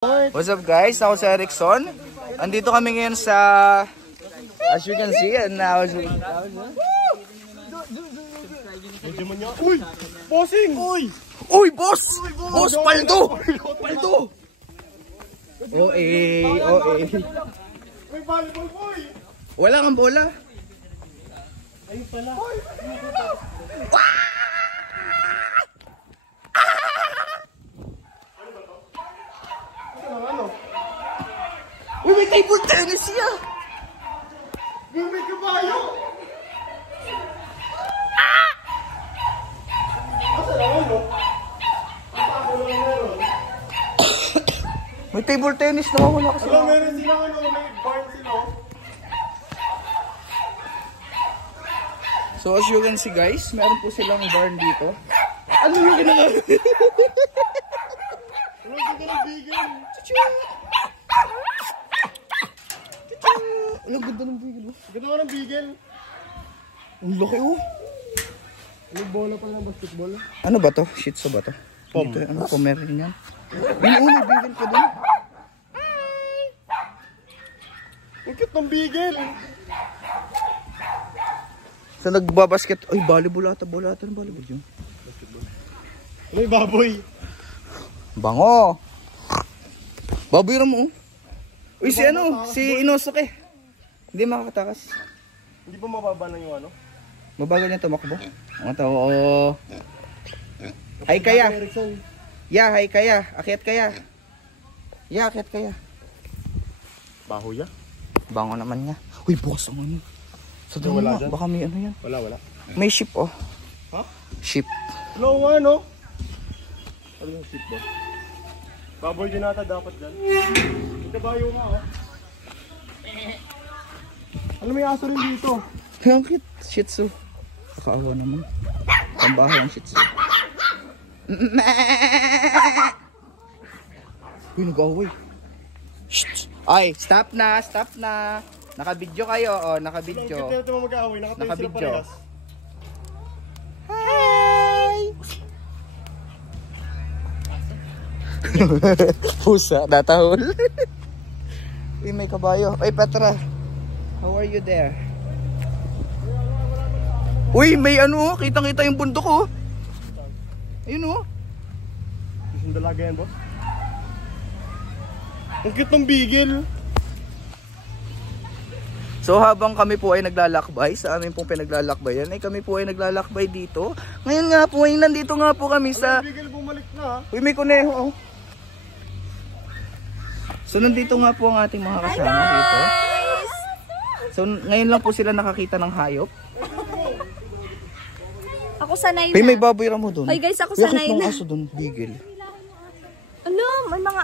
What's up guys? Ako si Erickson. Andito kami ngayon sa, as you can see, and now Uy! Bossing! Uy, boss! Boss, paldo! Paldo! OA. Uy, volleyball boy! Wala kang bola. Ayun pala. Ano? Uy, may table tennis siya! May kabayo! Asa lang ano? Ako lang meron. May table tennis na wala kasi. Alam, meron silang ano, may barn sila. So as you can see guys, meron po silang barn dito. Ano yung ginagawa? Walang ka ng bigel. Ang ganda ng bigel oh. Ganda ka ng bigel. Ang laki oh. May bola pala ng basketball. Ano ba to? Shih Tzu ba to? Pom. Dito, ano? Pomeranian? Yung may bigel pa dun. Ang cute ng bigel. Sa nagbabasket, ay volleyball ata, bola ata ng volleyball yun. May baboy. Bango! Baboy mo oh. Uy si ano, si Inosuke. Hindi makakatakas. Hindi ba mababa na yung ano? Mabagal niya tumakbo. Ang tao, oh. Hay kaya. Erickson. Ya, hay kaya. Akyat kaya. Ya, akyat kaya. Baho ya? Bango naman niya. Uy, bukas ang ano. Sa dami Wala nga, dyan? baka may ano yan. Wala. May ship oh. Ha? Ship. Hello nga no? Ano yung ship ba? Baboy din ata dapat dyan. May kabayo nga oh. Ano may aso rin dito? Ang cute. Shih Tzu. Nakaawa naman. Pambahay ang Shih Tzu. Uy, nag-away. Ay, stop na, stop na. Nakabidyo kayo, oh, nakabidyo. Ang cute na mag-aaway, nakatayo sila Nakabidyo. parehas. Hi! Pusa, datahol. Uy, may kabayo. Uy, Petra. How are you there? Uy, may ano, kitang-kita yung bundok oh. Ayun oh. Isang dalaga yan, boss. Ang cute ng bigel. So habang kami po ay naglalakbay, sa amin pong pinaglalakbayan, ay kami po ay naglalakbay dito. Ngayon nga po, ay nandito nga po kami sa... Ang bigel bumalik na ha. Uy, may kuneho oh. So nandito nga po ang ating mga kasama dito. So ngayon lang po sila nakakita ng hayop. Ako sanay na. Uy, may baboy ramo doon. Hoy guys, ako sanay Yakit ng na. aso doon, bigel. Ano, may mga